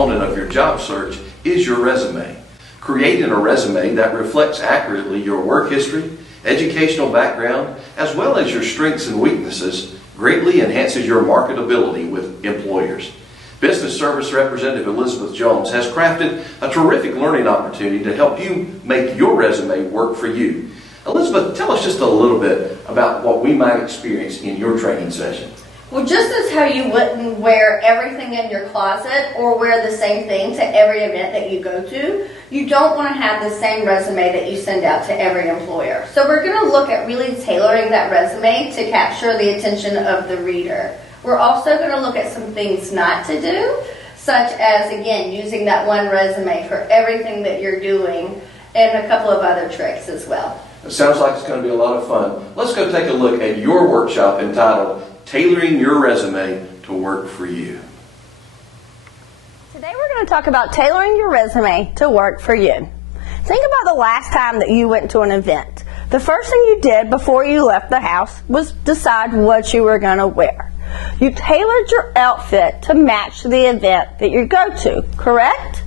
component of your job search is your resume. Creating a resume that reflects accurately your work history, educational background, as well as your strengths and weaknesses greatly enhances your marketability with employers. Business Service Representative Elizabeth Jones has crafted a terrific learning opportunity to help you make your resume work for you. Elizabeth, tell us just a little bit about what we might experience in your training session. Well, just as how you wouldn't wear everything in your closet or wear the same thing to every event that you go to, you don't want to have the same resume that you send out to every employer. So we're going to look at really tailoring that resume to capture the attention of the reader. We're also going to look at some things not to do, such as, again, using that one resume for everything that you're doing, and a couple of other tricks as well. It sounds like it's going to be a lot of fun. Let's go take a look at your workshop entitled Tailoring Your Resume to Work for You. Today we're going to talk about tailoring your resume to work for you. Think about the last time that you went to an event. The first thing you did before you left the house was decide what you were going to wear. You tailored your outfit to match the event that you go to, correct?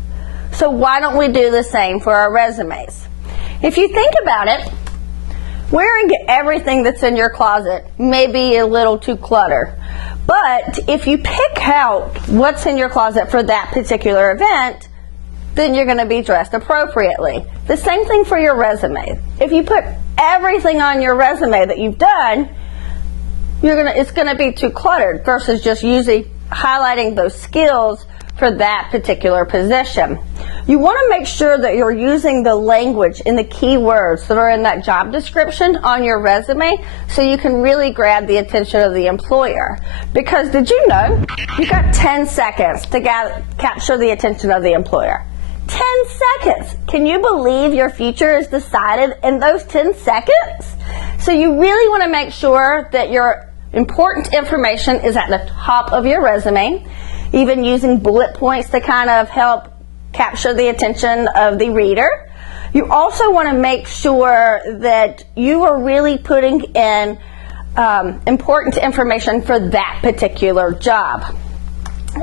So why don't we do the same for our resumes? If you think about it, wearing everything that's in your closet may be a little too cluttered. But if you pick out what's in your closet for that particular event, then you're going to be dressed appropriately. The same thing for your resume. If you put everything on your resume that you've done, it's going to be too cluttered versus just highlighting those skills for that particular position. You want to make sure that you're using the language and the keywords that are in that job description on your resume so you can really grab the attention of the employer. Because did you know you got 10 seconds to capture the attention of the employer? 10 seconds! Can you believe your future is decided in those 10 seconds? So you really want to make sure that your important information is at the top of your resume, even using bullet points to kind of help capture the attention of the reader. You also want to make sure that you are really putting in important information for that particular job.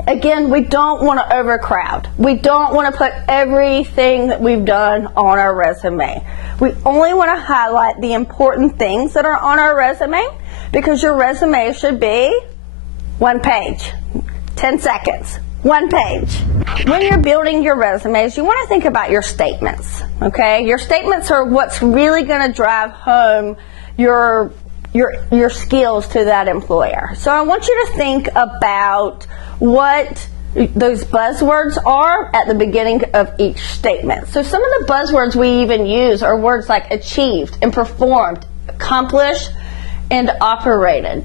Again, we don't want to overcrowd. We don't want to put everything that we've done on our resume. We only want to highlight the important things that are on our resume, because your resume should be one page, 10 seconds, one page. When you're building your resumes, you want to think about your statements, okay? Your statements are what's really going to drive home your skills to that employer. So I want you to think about what those buzzwords are at the beginning of each statement. So some of the buzzwords we even use are words like achieved and performed, accomplished, and operated.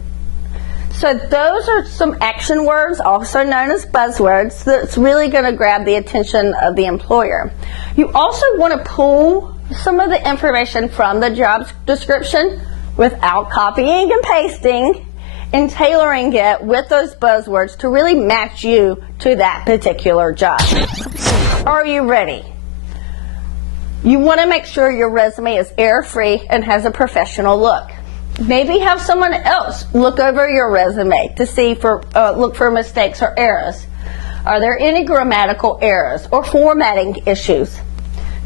So those are some action words, also known as buzzwords, that's really going to grab the attention of the employer. You also want to pull some of the information from the job description without copying and pasting and tailoring it with those buzzwords to really match you to that particular job. Are you ready? You want to make sure your resume is error-free and has a professional look. Maybe have someone else look over your resume to see look for mistakes or errors. Are there any grammatical errors or formatting issues?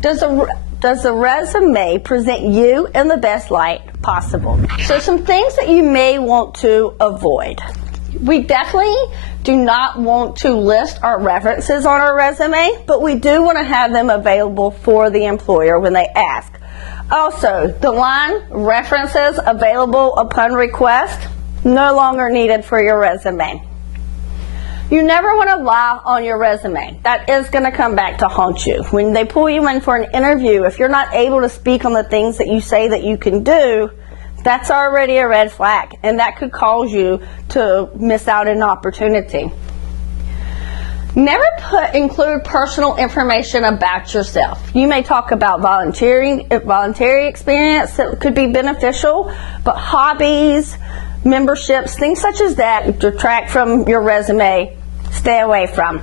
Does the resume present you in the best light possible? So some things that you may want to avoid. We definitely do not want to list our references on our resume, but we do want to have them available for the employer when they ask. Also, the line references available upon request, no longer needed for your resume. You never want to lie on your resume. That is going to come back to haunt you. When they pull you in for an interview, if you're not able to speak on the things that you say that you can do, that's already a red flag, and that could cause you to miss out on an opportunity. Never include personal information about yourself. You may talk about voluntary experience that could be beneficial, but hobbies, memberships, things such as that detract from your resume, stay away from.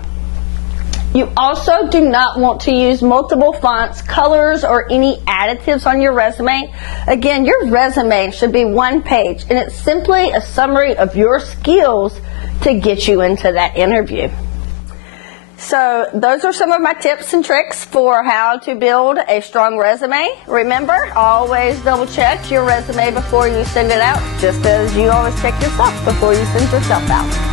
You also do not want to use multiple fonts, colors, or any additives on your resume. Again, your resume should be one page, and it's simply a summary of your skills to get you into that interview. So those are some of my tips and tricks for how to build a strong resume. Remember, always double check your resume before you send it out, just as you always check yourself before you send yourself out.